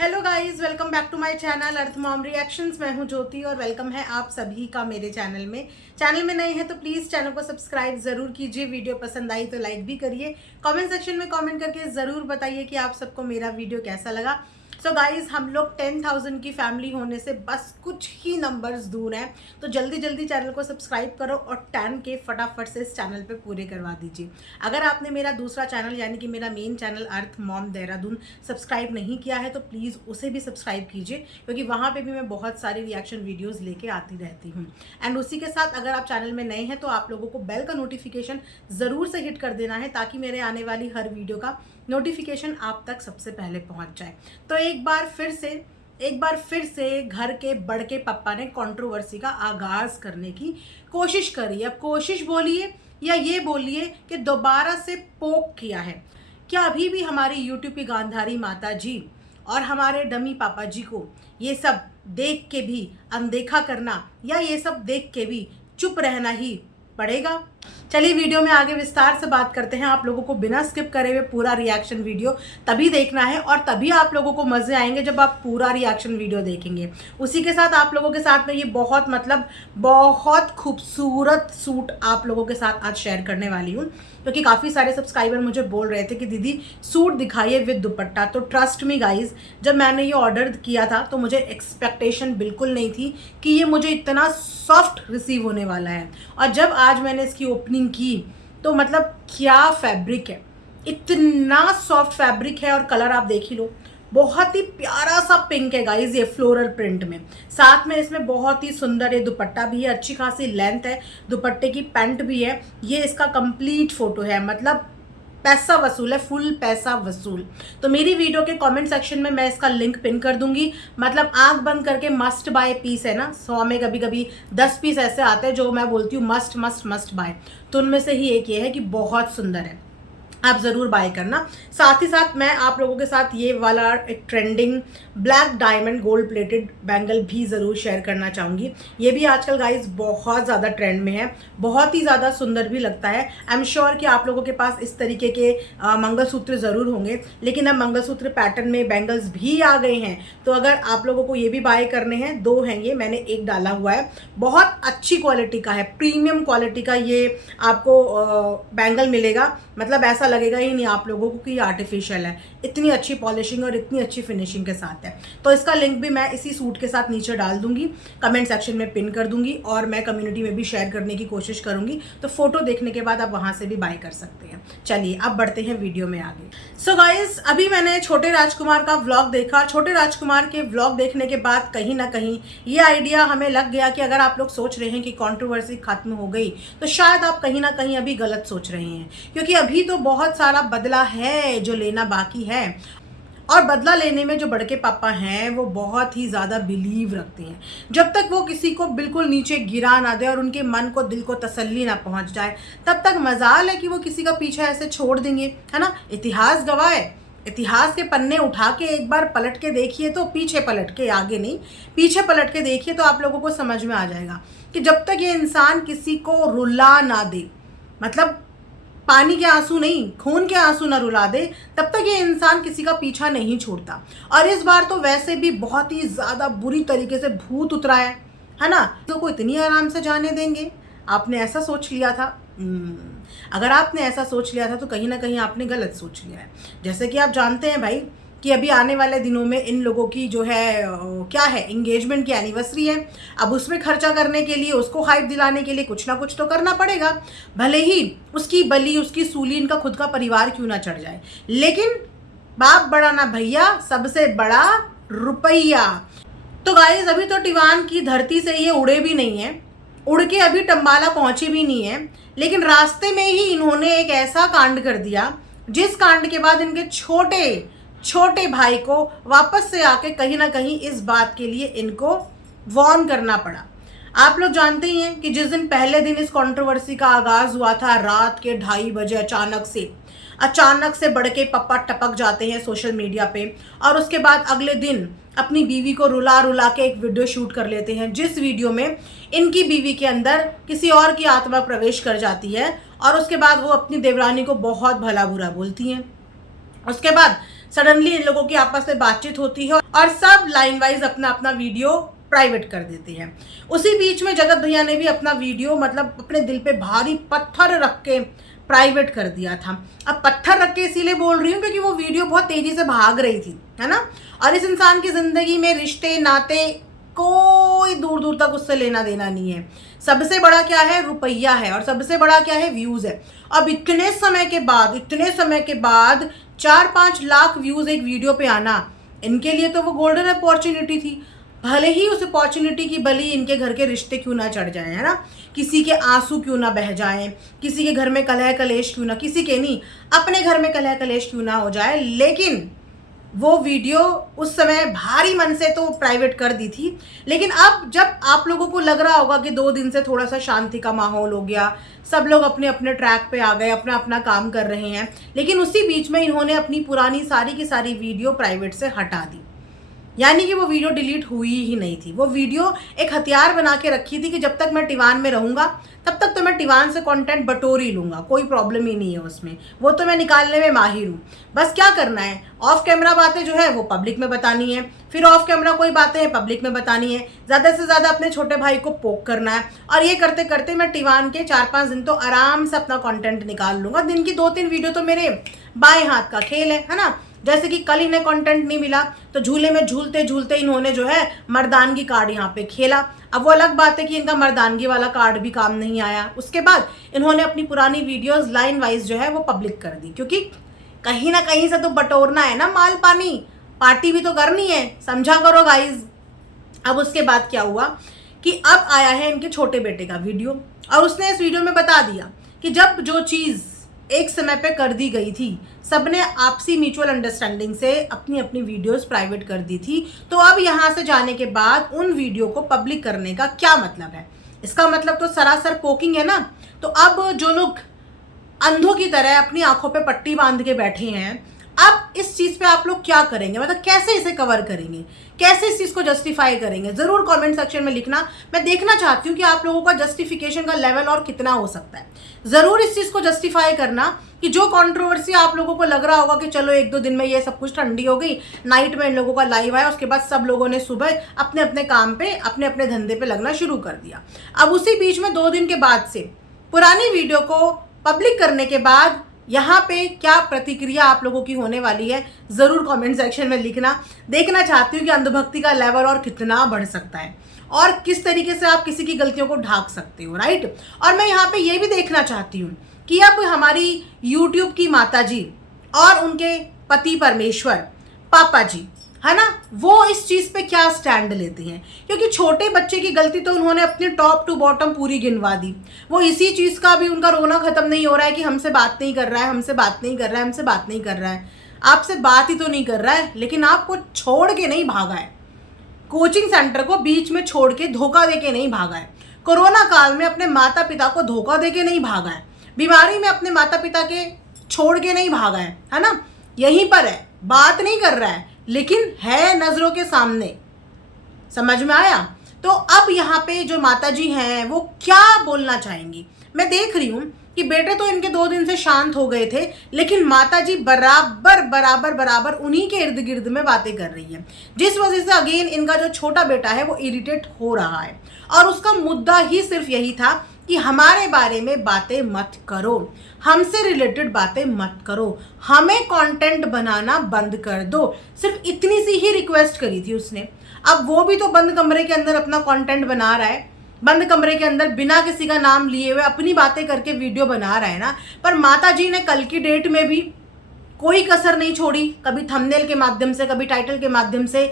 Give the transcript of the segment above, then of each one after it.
Hello guys, welcome back to my channel Earth Mom Reactions. मैं हूं ज्योति और welcome है आप सभी का मेरे चैनल में नए हैं तो प्लीज़ चैनल को सब्सक्राइब ज़रूर कीजिए। वीडियो पसंद आई तो लाइक भी करिए। कमेंट सेक्शन में कमेंट करके ज़रूर बताइए कि आप सबको मेरा वीडियो कैसा लगा। सो गाइज, हम लोग 10,000 की फैमिली होने से बस कुछ ही नंबर्स दूर हैं, तो जल्दी जल्दी चैनल को सब्सक्राइब करो और 10 के फटाफट से इस चैनल पे पूरे करवा दीजिए। अगर आपने मेरा दूसरा चैनल यानी कि मेरा main channel Earth mom Dehradun subscribe नहीं किया है तो प्लीज़ उसे भी सब्सक्राइब कीजिए, क्योंकि वहाँ पे भी मैं बहुत सारी रिएक्शन वीडियोज़ लेके आती रहती हूँ। एंड उसी के साथ अगर आप चैनल में नए हैं तो आप लोगों को बेल का नोटिफिकेशन ज़रूर से हिट कर देना है, ताकि मेरे आने वाली हर वीडियो का नोटिफिकेशन आप तक सबसे पहले पहुँच जाए। तो एक बार फिर से घर के बड़ के पप्पा ने कंट्रोवर्सी का आगाज करने की कोशिश करी। अब कोशिश बोलिए या ये बोलिए कि दोबारा से पोक किया है। क्या अभी भी हमारी यूट्यूब की गांधारी माता जी और हमारे डमी पापा जी को ये सब देख के भी अनदेखा करना या ये सब देख के भी चुप रहना ही पड़ेगा? चलिए वीडियो में आगे विस्तार से बात करते हैं। आप लोगों को बिना स्किप करे हुए पूरा रिएक्शन वीडियो तभी देखना है और तभी आप लोगों को मज़े आएंगे जब आप पूरा रिएक्शन वीडियो देखेंगे। उसी के साथ आप लोगों के साथ में ये बहुत खूबसूरत सूट आप लोगों के साथ आज शेयर करने वाली हूँ, क्योंकि काफ़ी सारे सब्सक्राइबर मुझे बोल रहे थे कि दीदी सूट दिखाइए विद दुपट्टा। तो ट्रस्ट मी गाइज, जब मैंने ये ऑर्डर किया था तो मुझे एक्सपेक्टेशन बिल्कुल नहीं थी कि ये मुझे इतना सॉफ्ट रिसीव होने वाला है। और जब आज मैंने इसकी ओपनिंग की तो मतलब क्या फैब्रिक है, इतना सॉफ्ट फैब्रिक है। और कलर आप देख ही लो, बहुत ही प्यारा सा पिंक है गाइज, ये फ्लोरल प्रिंट में। साथ में इसमें बहुत ही सुंदर ये दुपट्टा भी है, अच्छी खासी लेंथ है, दुपट्टे की पैंट भी है। ये इसका कंप्लीट फोटो है, मतलब पैसा वसूल है, फुल पैसा वसूल। तो मेरी वीडियो के कमेंट सेक्शन में मैं इसका लिंक पिन कर दूंगी। मतलब आंख बंद करके मस्ट बाय पीस है ना, 100 में कभी कभी 10 पीस ऐसे आते हैं जो मैं बोलती हूँ मस्ट मस्ट मस्ट बाय, तो उनमें से ही एक ये है कि बहुत सुंदर है, आप ज़रूर बाय करना। साथ ही साथ मैं आप लोगों के साथ ये वाला एक trending black diamond gold plated bangle भी ज़रूर शेयर करना चाहूँगी। ये भी आजकल गाइस बहुत ज़्यादा ट्रेंड में है, बहुत ही ज़्यादा सुंदर भी लगता है। आई एम श्योर कि आप लोगों के पास इस तरीके के मंगलसूत्र ज़रूर होंगे, लेकिन अब मंगलसूत्र पैटर्न में बैंगल्स भी आ गए हैं। तो अगर आप लोगों को ये भी बाय करने हैं, 2 हैं ये, मैंने एक डाला हुआ है, बहुत अच्छी क्वालिटी का है, प्रीमियम क्वालिटी का ये आपको बैंगल मिलेगा। मतलब ऐसा लगेगा ही नहीं आप लोगों को कि ये आर्टिफिशियल है, इतनी अच्छी पॉलिशिंग और इतनी अच्छी फिनिशिंग के साथ है। तो इसका लिंक भी मैं इसी सूट के साथ नीचे डाल दूंगी, कमेंट सेक्शन में पिन कर दूंगी और मैं कम्युनिटी में भी शेयर करने की कोशिश करूंगी। तो फोटो देखने के बाद आप वहां से भी बाय कर सकते हैं। चलिए अब बढ़ते हैं वीडियो में आगे। सो गाइस, अभी मैंने छोटे राजकुमार का व्लॉग देखा। छोटे राजकुमार के व्लॉग देखने के बाद कहीं ना कहीं ये आइडिया हमें लग गया कि अगर आप लोग सोच रहे हैं कि कंट्रोवर्सी खत्म हो गई, तो शायद आप कहीं ना कहीं अभी गलत सोच रहे हैं, क्योंकि अभी तो बहुत सारा बदला है जो लेना बाकी है। और बदला लेने में जो बड़के पापा हैं वो बहुत ही ज़्यादा बिलीव रखते हैं। जब तक वो किसी को बिल्कुल नीचे गिरा ना दे और उनके मन को दिल को तसल्ली ना पहुंच जाए, तब तक मजाल है कि वो किसी का पीछा ऐसे छोड़ देंगे, है ना। इतिहास गवाह है, इतिहास के पन्ने उठा के एक बार पलट के देखिए, तो पीछे पलट के, आगे नहीं पीछे पलट के देखिए, तो आप लोगों को समझ में आ जाएगा कि जब तक ये इंसान किसी को रुला ना दे, मतलब पानी के आंसू नहीं, खून के आंसू ना रुला दे, तब तक ये इंसान किसी का पीछा नहीं छोड़ता। और इस बार तो वैसे भी बहुत ही ज़्यादा बुरी तरीके से भूत उतरा है ना। तो को इतनी आराम से जाने देंगे? आपने ऐसा सोच लिया था? अगर आपने ऐसा सोच लिया था तो कहीं ना कहीं आपने गलत सोच लिया है। जैसे कि आप जानते हैं भाई कि अभी आने वाले दिनों में इन लोगों की जो है क्या है, एंगेजमेंट की एनिवर्सरी है। अब उसमें खर्चा करने के लिए, उसको हाइप दिलाने के लिए कुछ ना कुछ तो करना पड़ेगा, भले ही उसकी बली उसकी सूली इनका खुद का परिवार क्यों ना चढ़ जाए। लेकिन बाप बड़ा ना भैया, सबसे बड़ा रुपया। तो गाइस, अभी तो टिवान की धरती से ये उड़े भी नहीं है, उड़ के अभी टम्बाला पहुंचे भी नहीं है, लेकिन रास्ते में ही इन्होंने एक ऐसा कांड कर दिया जिस कांड के बाद इनके छोटे भाई को वापस से आके कहीं ना कहीं इस बात के लिए इनको वार्न करना पड़ा। आप लोग जानते ही हैं कि जिस दिन पहले दिन इस कंट्रोवर्सी का आगाज हुआ था, रात के 2:30 बजे अचानक से बड़के पप्पा टपक जाते हैं सोशल मीडिया पे, और उसके बाद अगले दिन अपनी बीवी को रुला रुला के एक वीडियो शूट कर लेते हैं, जिस वीडियो में इनकी बीवी के अंदर किसी और की आत्मा प्रवेश कर जाती है और उसके बाद वो अपनी देवरानी को बहुत भला बुरा बोलती हैं। उसके बाद सडनली इन लोगों की आपस में बातचीत होती है और सब लाइन वाइज अपना अपना वीडियो प्राइवेट कर देते हैं। उसी बीच में जगत भैया ने भी अपना वीडियो मतलब अपने दिल पे भारी पत्थर रख के प्राइवेट कर दिया था। अब पत्थर रख के इसीलिए बोल रही हूँ क्योंकि वो वीडियो बहुत तेजी से भाग रही थी, है ना। और इस इंसान की जिंदगी में रिश्ते नाते कोई दूर दूर तक उससे लेना देना नहीं है। सबसे बड़ा क्या है, रुपया है, और सबसे बड़ा क्या है, व्यूज है। अब इतने समय के बाद 4-5 लाख व्यूज एक वीडियो पे आना, इनके लिए तो वो गोल्डन अपॉर्चुनिटी थी। भले ही उस अपॉर्चुनिटी की बलि इनके घर के रिश्ते क्यों ना चढ़ जाए, है ना, किसी के आंसू क्यों ना बह जाएं, किसी के घर में कलह कलेश क्यों ना, किसी के नहीं अपने घर में कलह कलेश क्यों ना हो जाए, लेकिन वो वीडियो उस समय भारी मन से तो प्राइवेट कर दी थी। लेकिन अब जब आप लोगों को लग रहा होगा कि 2 दिन से थोड़ा सा शांति का माहौल हो गया, सब लोग अपने अपने ट्रैक पे आ गए, अपना अपना काम कर रहे हैं, लेकिन उसी बीच में इन्होंने अपनी पुरानी सारी की सारी वीडियो प्राइवेट से हटा दी। यानी कि वो वीडियो डिलीट हुई ही नहीं थी। वो वीडियो एक हथियार बना के रखी थी कि जब तक मैं टिवान में रहूंगा तब तक तो मैं टिवान से कंटेंट बटोर ही लूंगा, कोई प्रॉब्लम ही नहीं है उसमें, वो तो मैं निकालने में माहिर हूँ। बस क्या करना है, ऑफ कैमरा बातें जो है वो पब्लिक में बतानी है, फिर ऑफ कैमरा कोई बातें हैं पब्लिक में बतानी है, ज़्यादा से ज़्यादा अपने छोटे भाई को पोक करना है। और ये करते करते मैं टिवान के 4-5 दिन तो आराम से अपना कॉन्टेंट निकाल लूंगा। दिन की 2-3 वीडियो तो मेरे बाएं हाथ का खेल है ना। जैसे कि कल इन्हें कंटेंट नहीं मिला तो झूले में झूलते झूलते इन्होंने जो है मर्दानगी कार्ड यहाँ पे खेला। अब वो अलग बात है कि इनका मर्दानगी वाला कार्ड भी काम नहीं आया। उसके बाद इन्होंने अपनी पुरानी वीडियोस लाइन वाइज जो है वो पब्लिक कर दी, क्योंकि कहीं ना कहीं से तो बटोरना है ना माल पानी, पार्टी भी तो करनी है, समझा करो गाइज। अब उसके बाद क्या हुआ कि अब आया है इनके छोटे बेटे का वीडियो, और उसने इस वीडियो में बता दिया कि जब जो चीज़ एक समय पे कर दी गई थी, सबने आपसी म्यूचुअल अंडरस्टैंडिंग से अपनी अपनी वीडियोस प्राइवेट कर दी थी, तो अब यहाँ से जाने के बाद उन वीडियो को पब्लिक करने का क्या मतलब है। इसका मतलब तो सरासर पोकिंग है ना। तो अब जो लोग अंधों की तरह अपनी आंखों पे पट्टी बांध के बैठे हैं, अब इस चीज़ पे आप लोग क्या करेंगे, मतलब कैसे इसे कवर करेंगे, कैसे इस चीज़ को जस्टिफाई करेंगे, ज़रूर कमेंट सेक्शन में लिखना। मैं देखना चाहती हूँ कि आप लोगों का जस्टिफिकेशन का लेवल और कितना हो सकता है। ज़रूर इस चीज़ को जस्टिफाई करना कि जो कंट्रोवर्सी आप लोगों को लग रहा होगा कि चलो 1-2 दिन में ये सब कुछ ठंडी हो गई, नाइट में इन लोगों का लाइव आया, उसके बाद सब लोगों ने सुबह अपने अपने काम पे अपने अपने धंधे पे लगना शुरू कर दिया। अब उसी बीच में 2 दिन के बाद से पुरानी वीडियो को पब्लिक करने के बाद यहाँ पे क्या प्रतिक्रिया आप लोगों की होने वाली है, ज़रूर कमेंट सेक्शन में लिखना। देखना चाहती हूँ कि अंधभक्ति का लेवल और कितना बढ़ सकता है और किस तरीके से आप किसी की गलतियों को ढाक सकते हो, राइट। और मैं यहाँ पे ये भी देखना चाहती हूँ कि अब हमारी यूट्यूब की माता जी और उनके पति परमेश्वर पापा जी, है ना, वो इस चीज़ पे क्या स्टैंड लेते हैं, क्योंकि छोटे बच्चे की गलती तो उन्होंने अपनी टॉप टू बॉटम पूरी गिनवा दी। वो इसी चीज़ का भी उनका रोना ख़त्म नहीं हो रहा है कि हमसे बात नहीं कर रहा है, हमसे बात नहीं कर रहा है, हमसे बात नहीं कर रहा है। आपसे बात ही तो नहीं कर रहा है, लेकिन आपको छोड़ के नहीं भागा है, कोचिंग सेंटर को बीच में छोड़ के धोखा दे के नहीं भागा है, कोरोना काल में अपने माता पिता को धोखा दे के नहीं भागा है, बीमारी में अपने माता पिता के छोड़ के नहीं भागा है ना। यहीं पर है, बात नहीं कर रहा है, लेकिन है नज़रों के सामने। समझ में आया। तो अब यहाँ पे जो माता जी हैं वो क्या बोलना चाहेंगी। मैं देख रही हूँ कि बेटे तो इनके 2 दिन से शांत हो गए थे, लेकिन माता जी बराबर बराबर बराबर उन्हीं के इर्द गिर्द में बातें कर रही है, जिस वजह से अगेन इनका जो छोटा बेटा है वो इरिटेट हो रहा है। और उसका मुद्दा ही सिर्फ यही था कि हमारे बारे में बातें मत करो, हमसे रिलेटेड बातें मत करो, हमें कंटेंट बनाना बंद कर दो। सिर्फ इतनी सी ही रिक्वेस्ट करी थी उसने। अब वो भी तो बंद कमरे के अंदर अपना कंटेंट बना रहा है, बंद कमरे के अंदर बिना किसी का नाम लिए हुए अपनी बातें करके वीडियो बना रहा है ना। पर माता जी ने कल की डेट में भी कोई कसर नहीं छोड़ी, कभी थंबनेल के माध्यम से, कभी टाइटल के माध्यम से,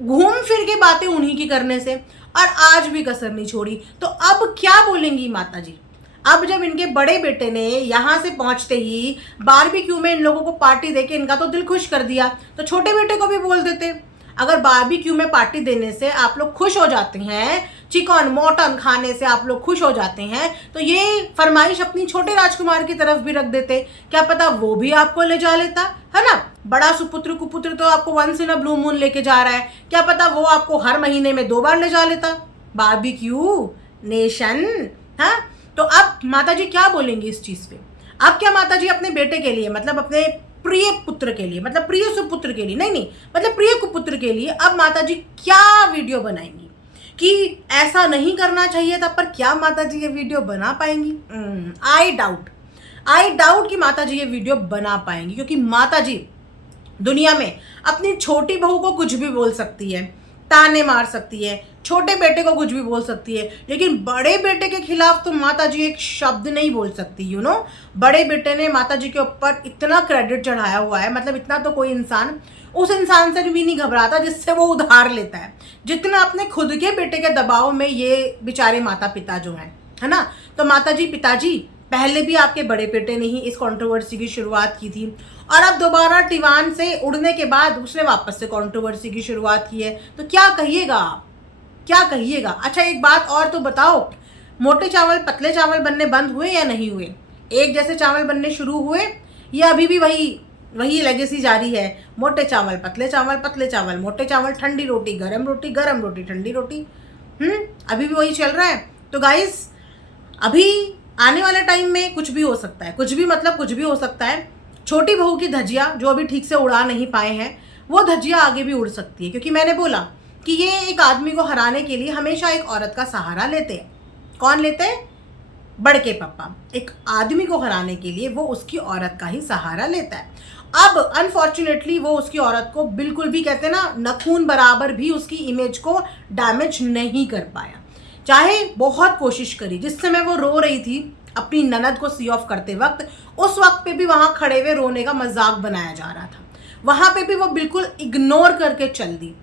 घूम फिर के बातें उन्हीं की करने से, और आज भी कसर नहीं छोड़ी। तो अब क्या बोलेंगी माता जी। अब जब इनके बड़े बेटे ने यहाँ से पहुँचते ही बारबेक्यू में इन लोगों को पार्टी देके इनका तो दिल खुश कर दिया, तो छोटे बेटे को भी बोल देते। अगर बारबेक्यू में पार्टी देने से आप लोग खुश हो जाते हैं, चिकन मटन खाने से आप लोग खुश हो जाते हैं, तो ये फरमाइश अपनी छोटे राजकुमार की तरफ भी रख देते। क्या पता वो भी आपको ले जा लेता, है ना। बड़ा सुपुत्र कुपुत्र तो आपको once in a blue moon लेके जा रहा है, क्या पता वो आपको हर महीने में 2 बार ले जा लेता। बारबेक्यू नेशन, हाँ। तो अब माता जी क्या बोलेंगी इस चीज़ पे। अब क्या माता जी अपने बेटे के लिए, मतलब अपने प्रिय पुत्र के लिए, मतलब प्रिय सुपुत्र के लिए, नहीं मतलब प्रिय कुपुत्र के लिए अब माता जी क्या वीडियो बनाएंगी कि ऐसा नहीं करना चाहिए था, पर क्या माता जी ये वीडियो बना पाएंगी? आई डाउट कि माता जी ये वीडियो बना पाएंगी, क्योंकि माता जी दुनिया में अपनी छोटी बहू को कुछ भी बोल सकती है, ताने मार सकती है, छोटे बेटे को कुछ भी बोल सकती है, लेकिन बड़े बेटे के खिलाफ तो माता जी एक शब्द नहीं बोल सकती। बड़े बेटे ने माता जी के ऊपर इतना क्रेडिट चढ़ाया हुआ है, मतलब इतना तो कोई इंसान उस इंसान से भी नहीं घबराता जिससे वो उधार लेता है, जितना अपने खुद के बेटे के दबाव में ये बेचारे माता पिता जो हैं, है ना। तो माता जी पिताजी, पहले भी आपके बड़े बेटे ने ही इस कंट्रोवर्सी की शुरुआत की थी, और अब दोबारा टिवान से उड़ने के बाद उसने वापस से कंट्रोवर्सी की शुरुआत की है। तो क्या कहिएगा आप, क्या कहिएगा? अच्छा एक बात और तो बताओ, मोटे चावल पतले चावल बनने बंद हुए या नहीं हुए? एक जैसे चावल बनने शुरू हुए या अभी भी वही लेगेसी जारी है? मोटे चावल पतले चावल, पतले चावल मोटे चावल, ठंडी रोटी गरम रोटी, गरम रोटी ठंडी रोटी, अभी भी वही चल रहा है। तो गाइस, अभी आने वाले टाइम में कुछ भी हो सकता है, कुछ भी मतलब कुछ भी हो सकता है। छोटी बहू की धजिया जो अभी ठीक से उड़ा नहीं पाए हैं, वो धजिया आगे भी उड़ सकती है, क्योंकि मैंने बोला कि ये एक आदमी को हराने के लिए हमेशा एक औरत का सहारा लेते हैं। कौन लेते हैं? बड़के पापा। एक आदमी को हराने के लिए वो उसकी औरत का ही सहारा लेता है। अब अनफॉर्चुनेटली वो उसकी औरत को बिल्कुल भी, कहते हैं ना, नखून बराबर भी उसकी इमेज को डैमेज नहीं कर पाया, चाहे बहुत कोशिश करी। जिस समय वो रो रही थी अपनी ननद को सी ऑफ करते वक्त, उस वक्त पे भी वहां खड़े हुए रोने का मजाक बनाया जा रहा था, वहां पे भी वो बिल्कुल इग्नोर करके चल दी,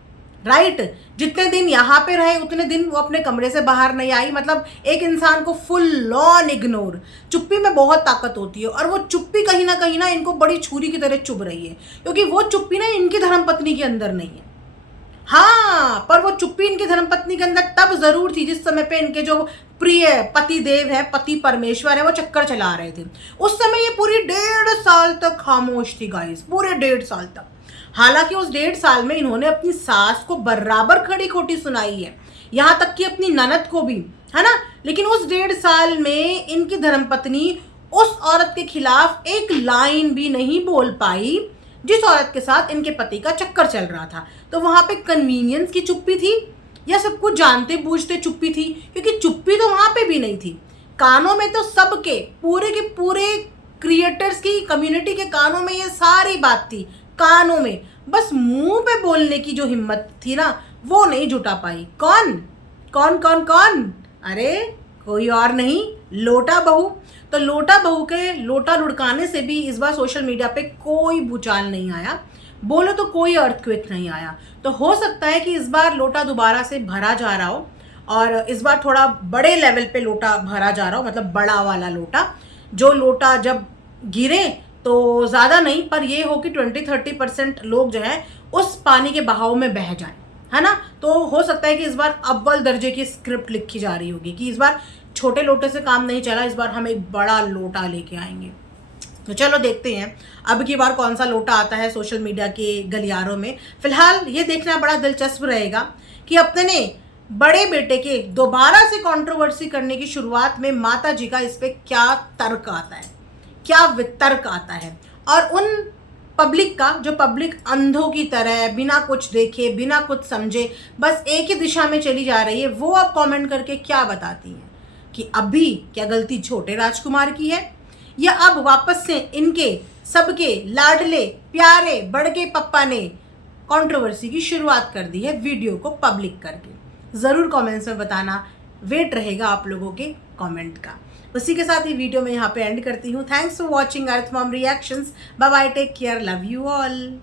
राइट। जितने दिन यहाँ पे रहे उतने दिन वो अपने कमरे से बाहर नहीं आई। मतलब एक इंसान को फुल ऑन इग्नोर। चुप्पी में बहुत ताकत होती है, और वो चुप्पी कहीं ना इनको बड़ी छुरी की तरह चुभ रही है, क्योंकि वो चुप्पी ना इनकी धर्मपत्नी के अंदर नहीं है। हाँ, पर वो चुप्पी इनकी धर्मपत्नी के अंदर तब जरूर थी जिस समय पे इनके जो प्रिय पति देव है, पति परमेश्वर है, वो चक्कर चला रहे थे। उस समय ये पूरी 1.5 साल तक खामोश थी गाइस, पूरे 1.5 साल तक। हालांकि उस 1.5 साल में इन्होंने अपनी सास को बराबर खड़ी खोटी सुनाई है, यहाँ तक कि अपनी ननद को भी, है ना। लेकिन उस 1.5 साल में इनकी धर्मपत्नी उस औरत के खिलाफ एक लाइन भी नहीं बोल पाई जिस औरत के साथ इनके पति का चक्कर चल रहा था। तो वहां पे कन्वीनियंस की चुप्पी थी या सब कुछ जानते बूझते चुप्पी थी? क्योंकि चुप्पी तो वहां पे भी नहीं थी। कानों में तो सबके पूरे के पूरे क्रिएटर्स की कम्युनिटी के कानों में ये सारी बात थी, कानों में। बस मुंह पे बोलने की जो हिम्मत थी ना, वो नहीं जुटा पाई। कौन कौन कौन कौन? अरे कोई और नहीं, लोटा बहू। तो लोटा बहू के लोटा लुढ़काने से भी इस बार सोशल मीडिया पे कोई भूचाल नहीं आया, बोलो तो कोई अर्थक्वेक नहीं आया। तो हो सकता है कि इस बार लोटा दोबारा से भरा जा रहा हो, और इस बार थोड़ा बड़े लेवल पे लोटा भरा जा रहा हो, मतलब बड़ा वाला लोटा। जो लोटा जब गिरे तो ज़्यादा नहीं, पर ये हो कि 20-30% लोग जो है उस पानी के बहाव में बह जाएं, है ना। तो हो सकता है कि इस बार अव्वल दर्जे की स्क्रिप्ट लिखी जा रही होगी कि इस बार छोटे लोटे से काम नहीं चला, इस बार हम एक बड़ा लोटा लेके आएंगे। तो चलो देखते हैं अब की बार कौन सा लोटा आता है सोशल मीडिया के गलियारों में। फिलहाल ये देखना बड़ा दिलचस्प रहेगा कि अपने बड़े बेटे के दोबारा से कंट्रोवर्सी करने की शुरुआत में माता जी का इस पे क्या तर्क आता है, क्या वितर्क आता है, और उन पब्लिक का जो पब्लिक अंधों की तरह बिना कुछ देखे बिना कुछ समझे बस एक ही दिशा में चली जा रही है, वो अब कमेंट करके क्या बताती है कि अभी क्या गलती छोटे राजकुमार की है, या अब वापस से इनके सबके लाडले प्यारे बड़के पप्पा ने कंट्रोवर्सी की शुरुआत कर दी है वीडियो को पब्लिक करके। ज़रूर कमेंट्स में बताना, वेट रहेगा आप लोगों के कमेंट का। उसी के साथ ही वीडियो में यहाँ पे एंड करती हूँ। Thanks for watching Earth Mom Reactions. Bye bye, take care, love you all.